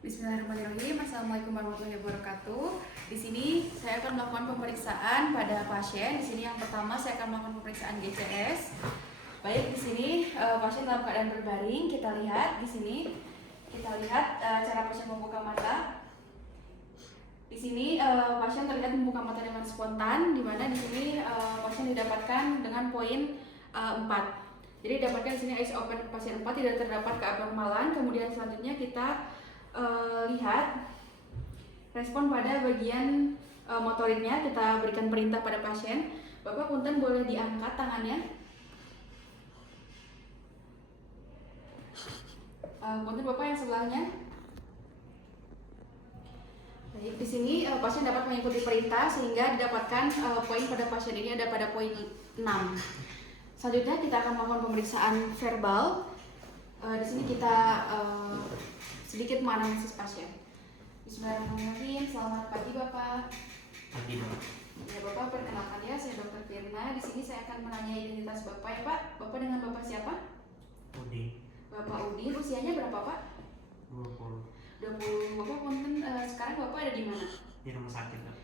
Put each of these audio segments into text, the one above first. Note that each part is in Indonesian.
Bismillahirrahmanirrahim. Assalamualaikum warahmatullahi wabarakatuh. Di sini saya akan melakukan pemeriksaan pada pasien. Di sini yang pertama saya akan melakukan pemeriksaan GCS. Baik, di sini pasien dalam keadaan berbaring. Kita lihat di sini. Kita lihat cara pasien membuka mata. Di sini pasien terlihat membuka mata dengan spontan, di mana di sini pasien didapatkan dengan poin 4. Jadi dapatkan di sini eyes open pasien 4, tidak terdapat keabnormalan. Kemudian selanjutnya kita lihat respon pada bagian motoriknya. Kita berikan perintah pada pasien. Bapak punten boleh diangkat tangannya. Punten Bapak yang sebelahnya. Baik, di sini pasien dapat mengikuti perintah sehingga didapatkan poin pada pasien ini ada pada poin 6. Selanjutnya kita akan melakukan pemeriksaan verbal. Di sini kita sedikit menganalisis pasien. Bismillahirrahmanirrahim. Selamat pagi Bapak. Pagi dok. Ya Bapak, perkenalkan ya, saya Dr. Firna. Di sini saya akan menanya identitas Bapak ya Pak. Bapak dengan Bapak siapa? Udin. Bapak Udin. Usianya berapa Pak? 20. 20. Bapak punten sekarang Bapak ada di mana? Di rumah sakit dok.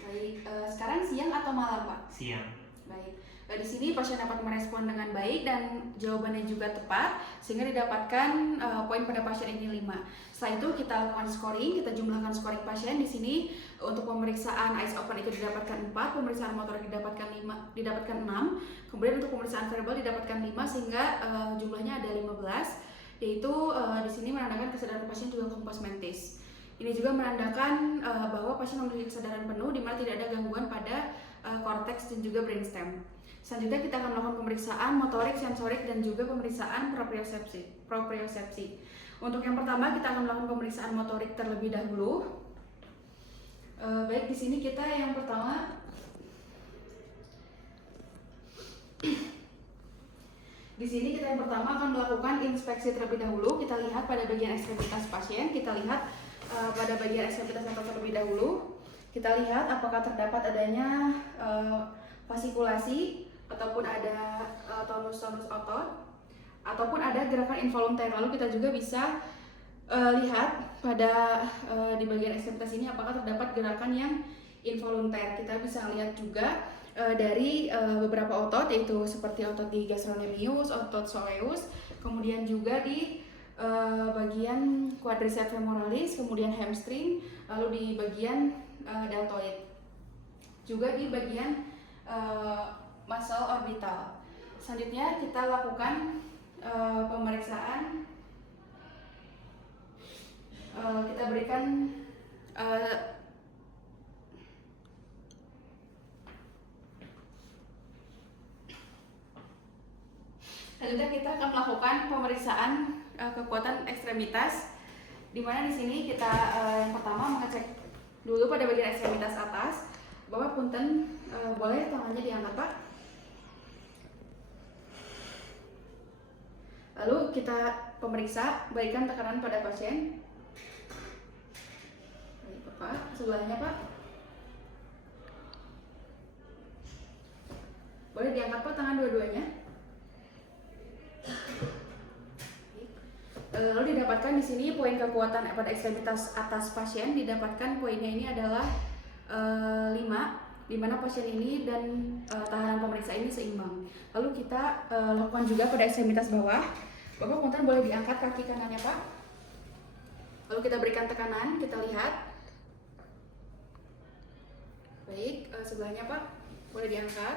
Baik, sekarang siang atau malam Pak? Siang. Baik. Di sini pasien dapat merespon dengan baik dan jawabannya juga tepat sehingga didapatkan poin pada pasien ini 5. Setelah itu kita lakukan scoring, kita jumlahkan scoring pasien. Di sini untuk pemeriksaan eyes open itu didapatkan 4, pemeriksaan motorik didapatkan 6, kemudian untuk pemeriksaan verbal didapatkan 5 sehingga jumlahnya ada 15, yaitu di sini menandakan kesadaran pasien juga kompos mentis. Ini juga menandakan bahwa pasien memiliki kesadaran penuh di mana tidak ada gangguan pada korteks dan juga brainstem. Selanjutnya kita akan melakukan pemeriksaan motorik, sensorik, dan juga pemeriksaan propriosepsi. Untuk yang pertama kita akan melakukan pemeriksaan motorik terlebih dahulu. Baik, di sini kita yang pertama akan melakukan inspeksi terlebih dahulu. Kita lihat pada bagian ekstremitas pasien. Kita lihat pada bagian ekstremitas terlebih dahulu. Kita lihat apakah terdapat adanya fasikulasi ataupun ada tonus-tonus otot ataupun ada gerakan involunter. Lalu kita juga bisa lihat pada di bagian ekstremitas ini apakah terdapat gerakan yang involunter. Kita bisa lihat juga dari beberapa otot, yaitu seperti otot di gastrocnemius, otot soleus, kemudian juga di bagian quadriceps femoralis, kemudian hamstring, lalu di bagian deltoid, juga di bagian muscle orbital. Selanjutnya kita lakukan pemeriksaan. Kita berikan selanjutnya kita akan melakukan pemeriksaan kekuatan ekstremitas, di mana di sini kita yang pertama mengecek dulu pada bagian ekstremitas atas. Bapak punten boleh tangannya diangkat Pak. Lalu kita pemeriksa, berikan tekanan pada pasien. Baik Bapak, sebelahnya Pak. Boleh diangkat Pak tangan dua-duanya. Lalu didapatkan di sini poin kekuatan pada ekstremitas atas pasien, didapatkan poinnya ini adalah 5, di mana pasien ini dan tahanan pemeriksa ini seimbang. Lalu kita lakukan juga pada ekstremitas bawah. Bapak punten boleh diangkat kaki kanannya Pak. Lalu kita berikan tekanan, kita lihat. Baik, sebelahnya Pak, boleh diangkat.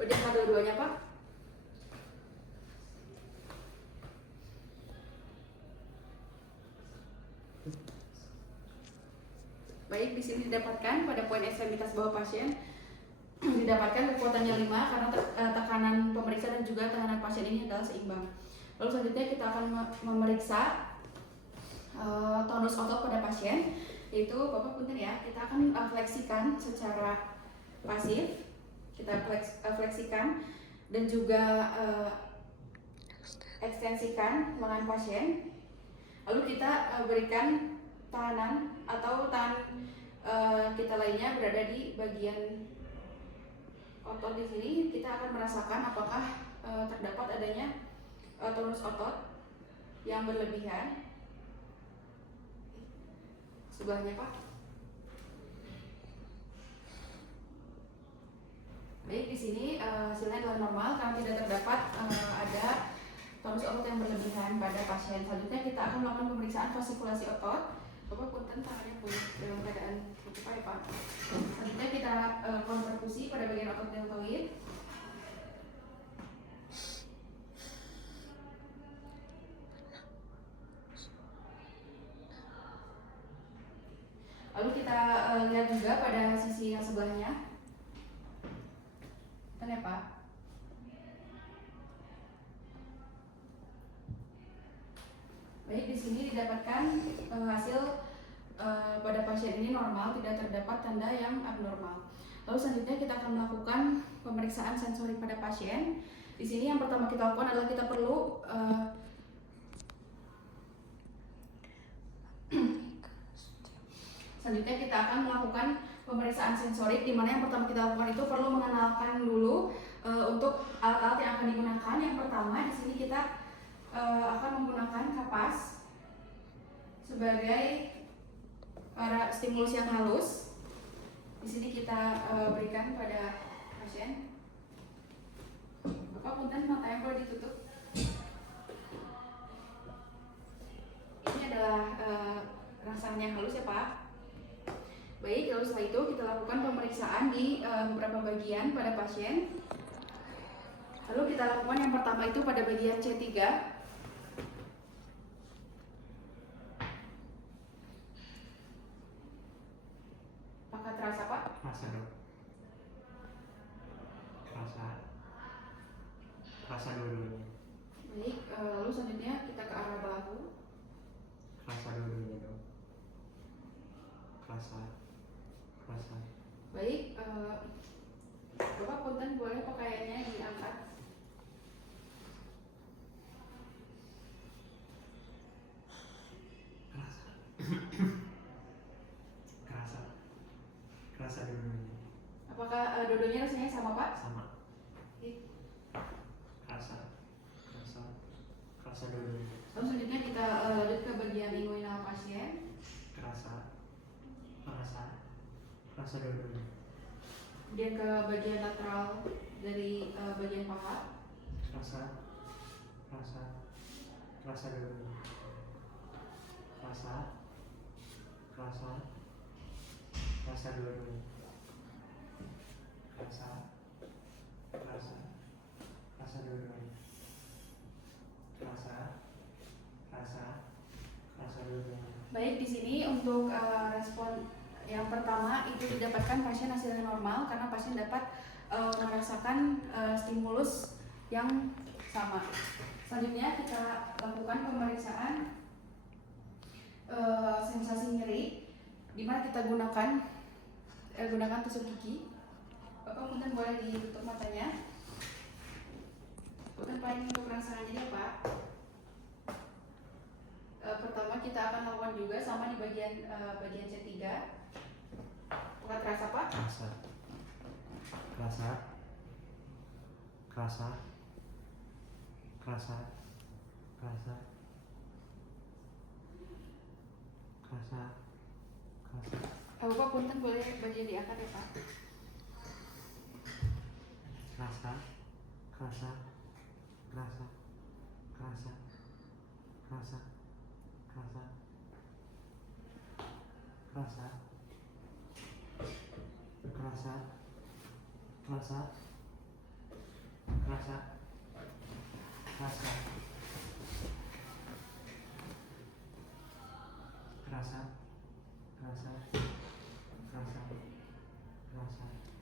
Boleh diangkat dua-duanya Pak. Baik, di sini didapatkan pada poin ekstremitas bawah pasien didapatkan kekuatannya 5 karena tekanan pemeriksa dan juga tekanan pasien ini adalah seimbang. Lalu selanjutnya kita akan memeriksa tonus otot pada pasien, yaitu Bapak punten ya, kita akan fleksikan secara pasif. Kita fleksikan dan juga ekstensikan lengan pasien. Lalu kita berikan tahanan atau tahan kita lainnya berada di bagian otot. Di sini kita akan merasakan apakah terdapat adanya tonus otot. yang berlebihan. Sebelahnya Pak. Baik, di sini hasilnya adalah normal karena tidak terdapat ada tonus otot yang berlebihan pada pasien. Selanjutnya kita akan melakukan pemeriksaan faskulasi otot. Bapak punten tangannya dalam keadaan terbuka ya Pak. Selanjutnya kita lakukan perkusi pada bagian otot deltoid. Lalu kita lihat juga pada sisi yang sebelahnya. Kan ya Pak? Baik, di sini didapatkan hasil pada pasien ini normal, tidak terdapat tanda yang abnormal. Lalu selanjutnya kita akan melakukan pemeriksaan sensorik pada pasien. Di sini yang pertama kita lakukan adalah kita perlu selanjutnya kita akan melakukan pemeriksaan sensorik, di mana yang pertama kita lakukan itu perlu mengenalkan dulu untuk alat-alat yang akan digunakan. Yang pertama di sini kita akan menggunakan kapas sebagai stimulus yang halus. Di sini kita berikan pada pasien. Bapak punten, mata yang boleh ditutup. Ini adalah rangsangan yang halus ya Pak. Baik, lalu setelah itu kita lakukan pemeriksaan di beberapa bagian pada pasien. Lalu kita lakukan yang pertama itu pada bagian C3. Apakah terasa Pak? Terasa dok. Terasa dua-duanya. Baik, lalu selanjutnya kita ke arah bahu. Terasa dua-duanya dok. Terasa. Baik, Bapak punten boleh pakaiannya diangkat. Terasa dua-duanya. Apakah dua-duanya rasanya sama Pak? Sama. Terasa dua-duanya. Lalu selanjutnya kita lanjut ke bagian inguinal pasien. Terasa dua-duanya. Kemudian ke bagian lateral dari bagian paha. Terasa dua-duanya. Terasa dua-duanya. Terasa dua-duanya. Terasa dua-duanya. Baik, di sini untuk respon yang pertama itu didapatkan pasien hasilnya normal karena pasien dapat merasakan stimulus yang sama. Selanjutnya kita lakukan pemeriksaan sensasi nyeri, di mana kita gunakan tusuk gigi. Bapak punten boleh ditutup matanya. Punten Pak, ini untuk rangsangannya ya Pak. Pertama kita akan lakukan juga sama di bagian C3. Apakah terasa Pak? Terasa. Bapak punten boleh bagian diangkat ya Pak. Terasa.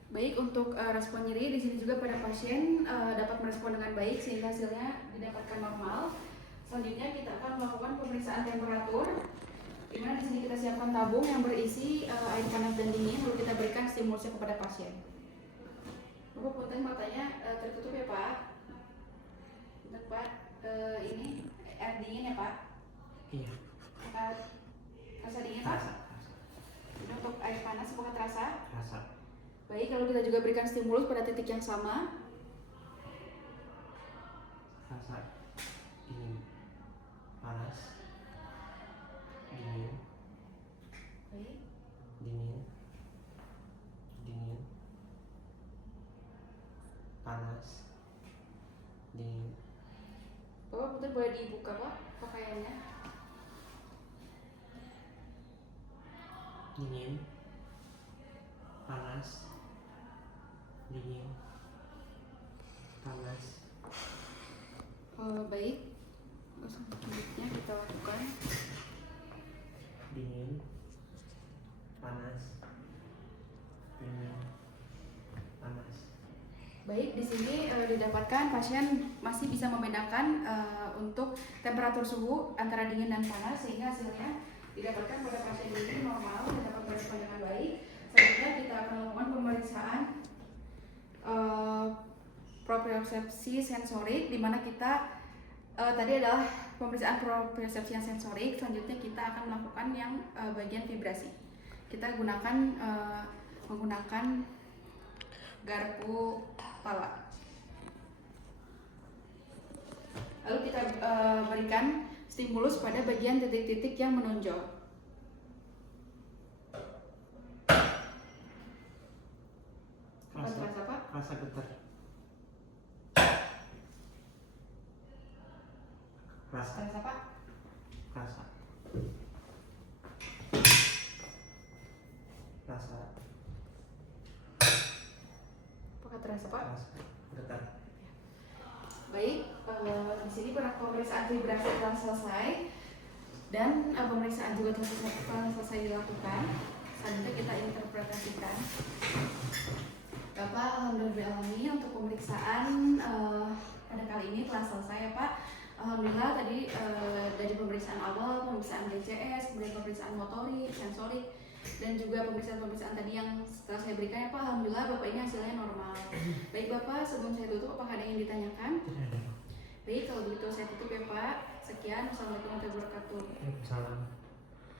Baik, untuk respon nyeri di sini juga pada pasien dapat merespon dengan baik sehingga hasilnya didapatkan normal. Selanjutnya kita akan melakukan pemeriksaan temperatur, di mana di sini kita siapkan tabung yang berisi air panas dan dingin, lalu kita berikan stimulusnya kepada pasien. Bapak punten matanya tertutup ya Pak. Untuk Pak, ini air dingin ya Pak. Iya. Rasa dingin Pak. Ini untuk air panas, apakah terasa? Terasa. Baik, lalu kita juga berikan stimulus pada titik yang sama. Terasa. Ini. Panas. boleh dibuka Pak pakaiannya. Dingin, panas, dingin, panas. Baik, selanjutnya kita lakukan. Dingin, panas, dingin, panas. Baik, di sini didapatkan pasien masih bisa membedakan untuk temperatur suhu antara dingin dan panas, sehingga hasilnya didapatkan pada pasien ini normal dan dapat merespon dengan baik. Selanjutnya kita akan melakukan pemeriksaan propriosepsi sensorik, di mana kita tadi adalah pemeriksaan propriosepsi yang sensorik. Selanjutnya kita akan melakukan yang bagian vibrasi. Kita menggunakan garpu pala. Lalu kita berikan stimulus pada bagian titik-titik yang menonjol. Apa terasa Pak? Rasa getar. Rasa. Terasa Pak? Rasa. Rasa. Apakah terasa Pak? Rasa. Getar. Baik, di sini pemeriksaan vibrasi telah selesai dan pemeriksaan juga telah selesai dilakukan. Selanjutnya kita interpretasikan. Bapak, alhamdulillah untuk pemeriksaan pada kali ini telah selesai ya Pak. Alhamdulillah tadi dari pemeriksaan awal, pemeriksaan DCS, kemudian pemeriksaan motorik, sensorik, dan juga pemeriksaan tadi yang setelah saya berikan ya Pak, alhamdulillah Bapak ini hasilnya normal. Baik Bapak, sebelum saya tutup apakah ada yang ditanyakan? Tidak ada. Baik, kalau begitu saya tutup ya Pak. Sekian, wassalamualaikum warahmatullahi wabarakatuh. Waalaikumsalam.